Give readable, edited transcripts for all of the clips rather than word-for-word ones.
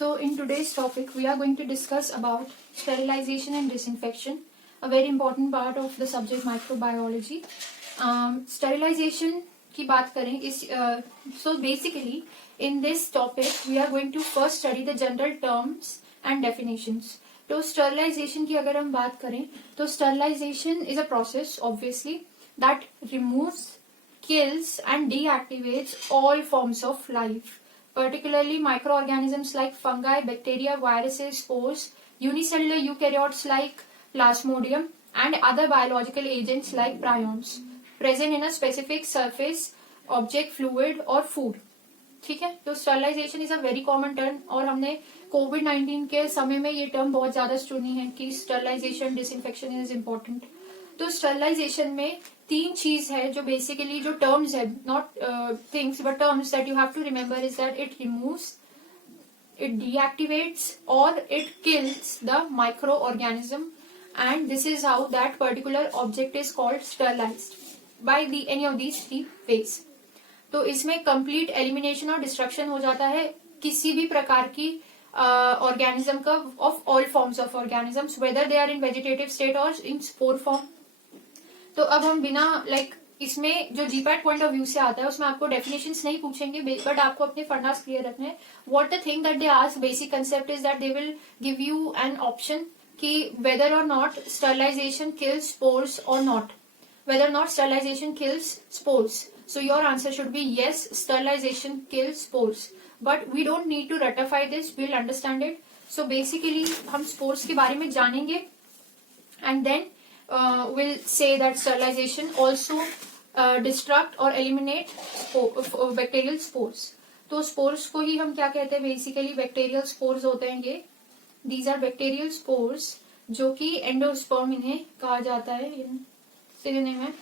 So in today's topic, we are going to discuss about sterilization and disinfection, a very important part of the subject microbiology. Sterilization की बात करें इस so basically in this topic we are going to first study the general terms and definitions. तो sterilization की अगर हम बात करें तो sterilization is a process obviously that removes, kills and deactivates all forms of life, particularly microorganisms like fungi, bacteria, viruses, spores, unicellular eukaryotes like plasmodium, and other biological agents like prions present in a specific surface, object, fluid or food. ठीक है, तो sterilisation is a very common term और हमने कोविड-19 के समय में ये term बहुत ज्यादा सुनी है कि स्टरलाइजेशन डिसइंफेक्शन इज इम्पोर्टेंट. तो स्टरलाइजेशन में तीन चीज है जो बेसिकली जो टर्म्स है, not things but terms that you have to remember is that it removes, it deactivates or it kills the microorganism, and this is how that particular object is called sterilized by any of these three ways. तो इसमें complete elimination और destruction हो जाता है किसी भी प्रकार की ऑर्गेनिज्म का, of all forms of organisms whether they are in vegetative state or in spore form. तो अब हम बिना इसमें जो जीपैट पॉइंट ऑफ व्यू से आता है उसमें आपको डेफिनेशंस नहीं पूछेंगे बट आपको अपने फंडास क्लियर रखने हैं. What the thing that they ask, basic concept is that they will give you an option कि whether or not sterilisation kills spores or not, whether not sterilisation kills spores. So your answer should be yes, sterilisation kills spores. But we don't need to ratify this, we will understand it. सो basically हम spores के बारे में जानेंगे and then we'll say that sterilization also destruct or eliminate bacterial spores. तो spores को ही हम क्या कहते हैं, बेसिकली bacterial spores होते हैं ये. These are bacterial spores जो कि एंडोस्पर्म इन्हें कहा जाता है, सिनोनिम है.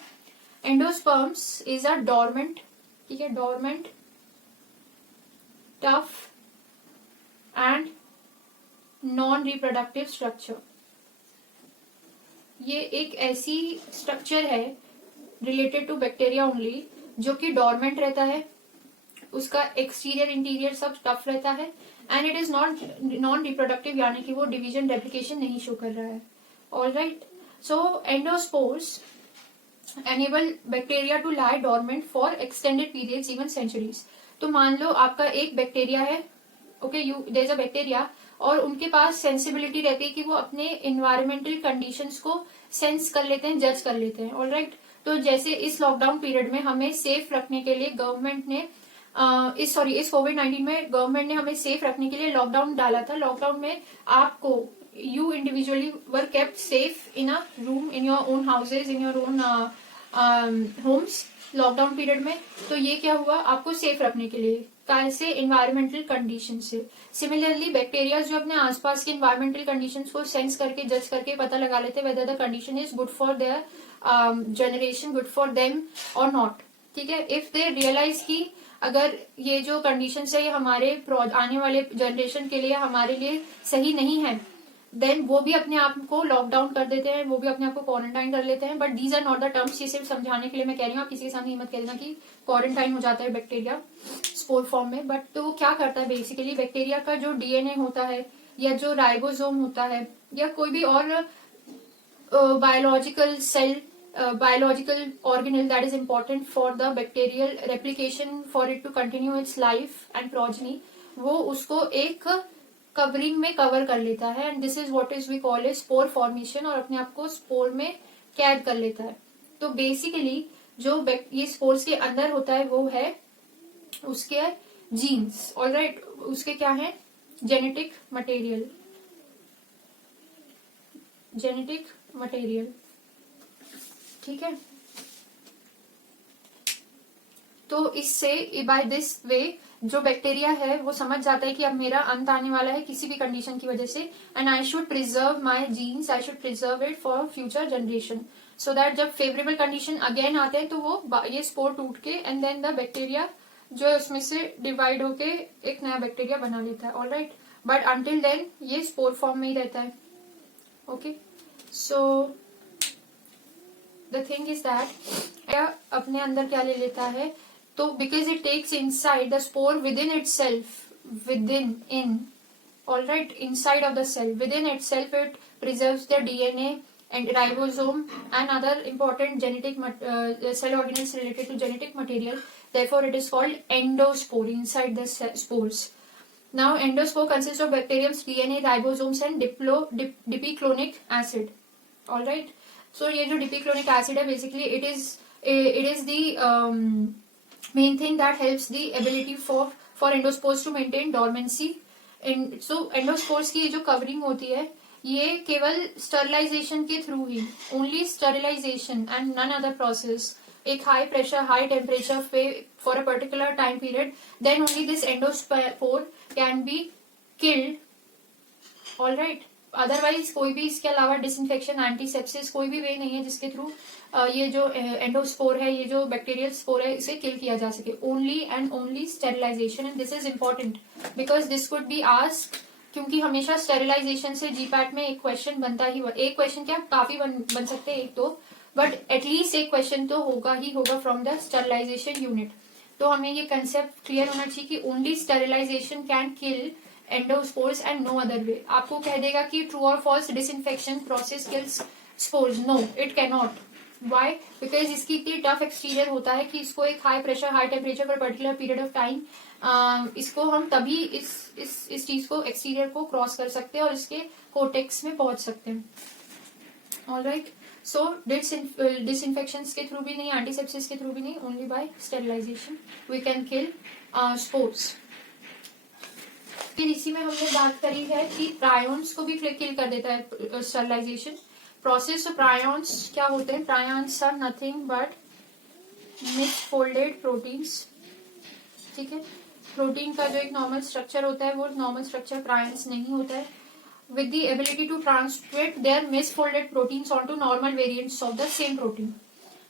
एंडोस्पर्म्स इज अ डोरमेंट, ठीक है, dormant, tough and non reproductive structure. ये एक ऐसी स्ट्रक्चर है रिलेटेड टू बैक्टीरिया ओनली जो कि डोरमेंट रहता है, उसका एक्सटीरियर इंटीरियर सब टफ रहता है and it is non reproductive, यानी कि वो डिवीजन रेप्लिकेशन नहीं शो कर रहा है. Alright, so endospores enable bacteria to lie dormant for extended periods, even centuries. तो मान लो आपका एक बैक्टीरिया है, okay, there is a bacteria, और उनके पास सेंसिबिलिटी रहती है कि वो अपने इन्वायरमेंटल कंडीशंस को सेंस कर लेते हैं, जज कर लेते हैं. ऑलराइट, तो जैसे इस लॉकडाउन पीरियड में हमें सेफ रखने के लिए गवर्नमेंट ने इस कोविड-19 में गवर्नमेंट ने हमें सेफ रखने के लिए लॉकडाउन डाला था. लॉकडाउन में आपको you individually were kept safe in a room, in your own houses, in your own homes lockdown period में. तो ये क्या हुआ, आपको सेफ रखने के लिए कैसे, इन्वायरमेंटल कंडीशन से. सिमिलरली बैक्टीरिया जो अपने आसपास के इन्वायरमेंटल कंडीशंस को सेंस करके, जज करके पता लगा लेते हैं whether the condition is good for their generation, good for them और नॉट. ठीक है, इफ दे रियलाइज की अगर ये जो कंडीशन है ये हमारे आने वाले जनरेशन के लिए हमारे लिए सही नहीं है, देन वो भी अपने आप को लॉकडाउन कर देते हैं, वो भी अपने आप को क्वारंटाइन कर लेते हैं. But these are not the terms, ये सिर्फ समझाने के लिए मैं कह रही हूँ, आप किसी के सामने हिम्मत कह देना कि क्वारंटाइन हो जाता है बैक्टीरिया स्पोर फॉर्म में. बट तो वो क्या करता है, बेसिकली बैक्टीरिया का जो डीएनए होता है या जो राइबोसोम होता है या कोई भी और biological cell, biological organelle that is important for the bacterial replication, for it to continue its life and progeny, वो उसको एक कवरिंग में कवर कर लेता है and this is what is we call a spore formation, और अपने आप को स्पोर में कैद कर लेता है. तो बेसिकली जो ये स्पोर्स के अंदर होता है वो है उसके जीन्स. ऑलराइट, उसके क्या है, जेनेटिक मटेरियल, जेनेटिक मटेरियल, ठीक है. तो इससे बाय दिस वे जो बैक्टीरिया है वो समझ जाता है कि अब मेरा अंत आने वाला है किसी भी कंडीशन की वजह से, and I should preserve my genes, I should preserve it for future generation, so that जब फेवरेबल कंडीशन अगेन आते हैं तो वो ये स्पोर टूट के एंड देन द बैक्टीरिया जो है उसमें से डिवाइड होके एक नया बैक्टीरिया बना लेता है. ऑलराइट, बट अंटिल देन ये स्पोर फॉर्म में ही रहता है. Okay, so the thing is that अपने अंदर क्या ले लेता है, तो because it takes inside the spore within itself, within in all right, inside of the cell. Within itself it preserves the DNA and ribosome and other important genetic cell organelles related to genetic material. Therefore it is called endospore, inside the spores. Now endospore consists of bacterium's DNA, ribosomes and dipiclonic acid. All right, so ये जो dipiclonic acid है basically it is the main thing that helps the ability for endospores to maintain dormancy. So endospores की जो covering होती है ये केवल sterilisation के थ्रू ही, only sterilisation and none other process, एक हाई प्रेशर हाई टेम्परेचर पे for a particular time period, then only this endospore can be killed. All right, otherwise कोई भी इसके अलावा डिसइंफेक्शन, एंटीसेप्सिस कोई भी वे नहीं है जिसके थ्रू ये जो एंडोस्पोर है, ये जो बैक्टीरियल स्पोर है, इसे किल किया जा सके. Only and only sterilisation. And this is important because this could be asked, क्योंकि हमेशा स्टेरिलाइजेशन से जीपैट में एक क्वेश्चन बनता ही, एक क्वेश्चन क्या काफी बन सकते हैं एक तो, बट एटलीस्ट एक क्वेश्चन तो होगा ही होगा फ्रॉम द स्टेरिलाइजेशन यूनिट. तो हमें ये कंसेप्ट क्लियर होना चाहिए कि only sterilisation can kill endospores and no other way. आपको कह देगा कि ट्रू और false disinfection process kills spores. No, it can not. Why? Because इसकी इतनी टफ एक्सटीरियर होता है कि इसको एक हाई प्रेशर हाई टेम्परेचर पर पर्टिकुलर पीरियड ऑफ टाइम इसको हम तभी इस चीज को एक्सटीरियर को क्रॉस कर सकते हैं और इसके कोटेक्स में पहुंच सकते हैं. ऑल राइट, सो डिसइंफेक्शन के थ्रू भी नहीं, एंटीसेप्सिस के थ्रू भी नहीं, only by sterilisation we can kill spores. फिर इसी में हमने बात करी है कि प्रायोन्स को भी किल कर देता है स्टेरिलाइजेशन प्रोसेस. तो प्रायोन्स क्या होते हैं? Prions are nothing but misfolded proteins. ठीक है, प्रोटीन का जो एक नॉर्मल स्ट्रक्चर होता है वो नॉर्मल स्ट्रक्चर प्रायोन्स नहीं होता है. With the ability to transmit their misfolded proteins on to normal variants of the same protein.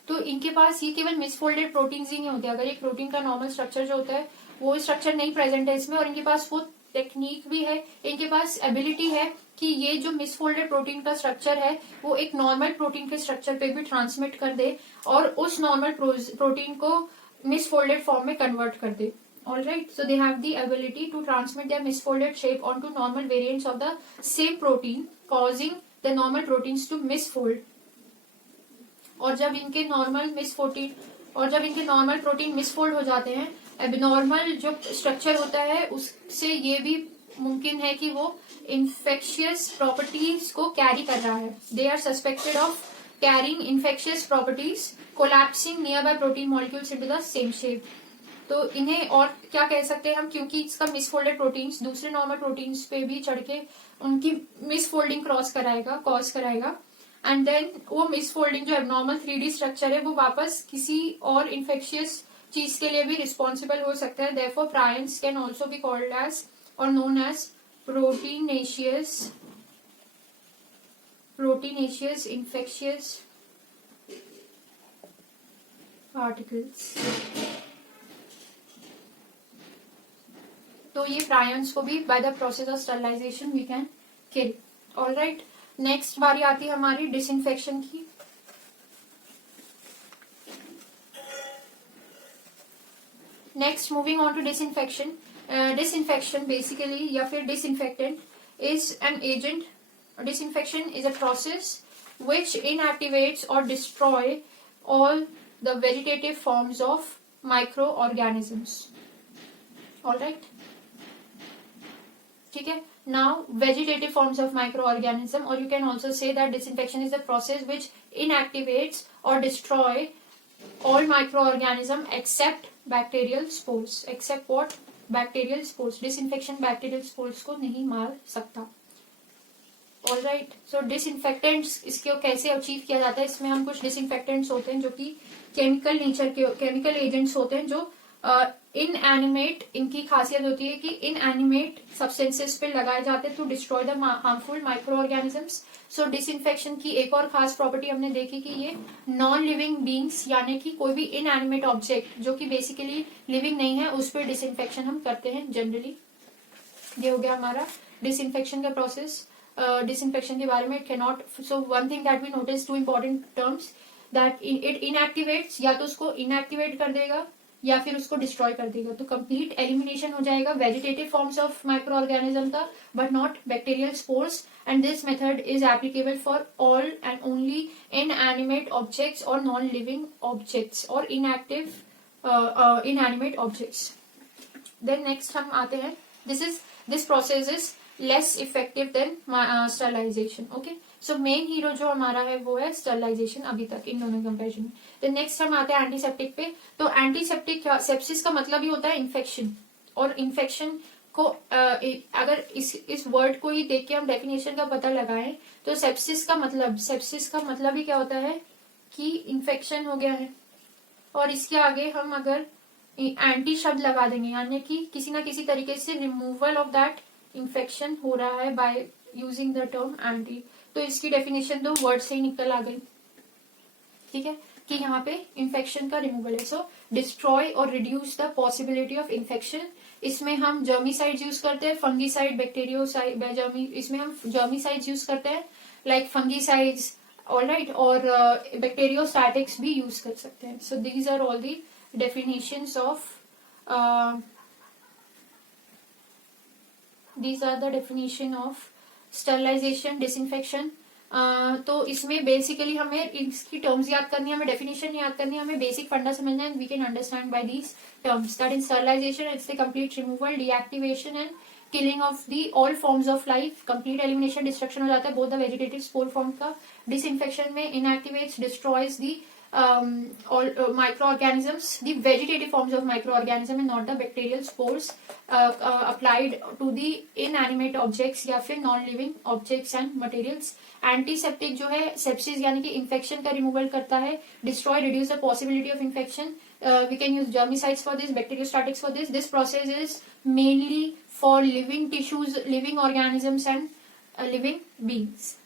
तो इनके पास ये केवल मिसफोल्डेड प्रोटीन्स ही नहीं होते. अगर एक प्रोटीन का नॉर्मल स्ट्रक्चर जो होता है वो स्ट्रक्चर नहीं प्रेजेंट है इसमें, और इनके पास वो टेक्निक भी है, इनके पास एबिलिटी है कि ये जो मिसफोल्डेड प्रोटीन का स्ट्रक्चर है वो एक नॉर्मल प्रोटीन के स्ट्रक्चर पे भी ट्रांसमिट कर दे और उस नॉर्मल प्रोटीन को मिसफोल्डेड फॉर्म में कन्वर्ट कर दे. All right, so they have the ability to transmit their misfolded shape onto normal variants of the same protein, causing the normal proteins to misfold. और जब इनके normal protein मिसफोल्ड हो जाते हैं, abnormal जो structure होता है उससे ये भी मुमकिन है कि वो इन्फेक्शियस प्रॉपर्टीज को कैरी कर रहा है. They are suspected of carrying infectious properties collapsing nearby protein molecules into the same shape. तो इन्हें और क्या कह सकते हैं हम, क्योंकि इसका मिसफोल्डेड प्रोटीन्स दूसरे नॉर्मल प्रोटीन्स पे भी चढ़ के उनकी मिसफोल्डिंग कॉज कराएगा एंड देन वो मिसफोल्डिंग जो एबनॉर्मल 3D स्ट्रक्चर है वो वापस किसी और इन्फेक्शियस चीज के लिए भी रिस्पॉन्सिबल हो सकता है. Therefore prions can also be called as और known as proteinaceous infectious particles. तो ये प्रायन्स को भी by the process of sterilisation we can kill. All right, next बारी आती है हमारी डिसइंफेक्शन की. Next moving on to disinfection. Disinfection basically या फिर disinfectant is an agent. Disinfection is a process which inactivates or destroy all the vegetative forms of microorganisms. All right. ठीक है. Now vegetative forms of microorganism, or you can also say that disinfection is the process which inactivates or destroy all microorganism except bacterial spores. Except what? Bacterial spores. Disinfection bacterial spores को नहीं मार सकता. All right. So disinfectants इसको कैसे achieve किया जाता है? इसमें हम कुछ disinfectants होते हैं जो कि केमिकल नेचर के केमिकल एजेंट्स होते हैं जो इनएनिमेट, इनकी खासियत होती है कि इनएनिमेट सब्सटेंसेस पे लगाए जाते हैं to destroy the harmful microorganisms. So disinfection की एक और खास प्रॉपर्टी हमने देखी कि ये नॉन लिविंग बींग्स यानी कि कोई भी इनएनिमेट ऑब्जेक्ट जो कि बेसिकली लिविंग नहीं है उस पर डिसइंफेक्शन हम करते हैं जनरली. ये हो गया हमारा डिसइंफेक्शन का प्रोसेस. डिसइंफेक्शन के बारे में can not. So one thing that we notice, two important terms, that it inactivates, या तो उसको इनएक्टिवेट कर देगा या फिर उसको डिस्ट्रॉय कर देगा। तो कंप्लीट एलिमिनेशन हो जाएगा vegetative forms of micro organism का, but not bacterial spores. And this method is applicable for all and only inanimate objects और नॉन लिविंग ऑब्जेक्ट्स और inactive inanimate objects. Then next हम आते हैं, this process is less effective than sterilisation. Okay, so main hero जो हमारा है वो है स्टरलाइजेशन अभी तक इन दोनों कंपेरिजन में। तो नेक्स्ट हम आते हैं एंटीसेप्टिक पे। तो एंटीसेप्टिक सेप्सिस का मतलब ही होता है इन्फेक्शन, और इन्फेक्शन को अगर इस वर्ड को ही देख के हम डेफिनेशन का पता लगाएं तो सेप्सिस का मतलब ही क्या होता है कि इन्फेक्शन हो गया है। और इसके आगे हम अगर एंटी शब्द लगा देंगे, यानी कि किसी ना किसी तरीके से रिमूवल ऑफ दैट इन्फेक्शन हो रहा है by using the term anti. तो इसकी डेफिनेशन तो वर्ड से ही निकल आ गई, ठीक है, कि यहाँ पे इन्फेक्शन का रिमूवल है। सो डिस्ट्रॉय और reduce the possibility of infection. इसमें हम जर्मिसाइड्स यूज करते हैं, फंगीसाइड, बैक्टीरियोसाइड, इसमें हम जर्मिसाइड्स यूज करते हैं लाइक फंगीसाइड्स, ऑलराइट, और बैक्टीरियोस्टैटिक्स भी यूज कर सकते हैं। So these are all the definitions of these are the definition of sterilization, disinfection। तो इसमें बेसिकली हमें इसकी टर्म्स याद करनी है, हमें डेफिनेशन याद करनी है, हमें बेसिक फंडा समझना है। We can understand by these terms that in sterilisation it's the complete removal, deactivation and killing of the all forms of life. Complete elimination, destruction हो जाता है both the vegetative spore form का। Disinfection में inactivates, destroys the all microorganisms, the vegetative forms of microorganism and not the bacterial spores applied to the inanimate objects या फिर non living objects and materials। Antiseptic जो है sepsis यानी कि infection का removal करता है, destroy, reduce the possibility of infection. We can use germicides for this, bacteriostatics for this. This process is mainly for living tissues, living organisms and living beings.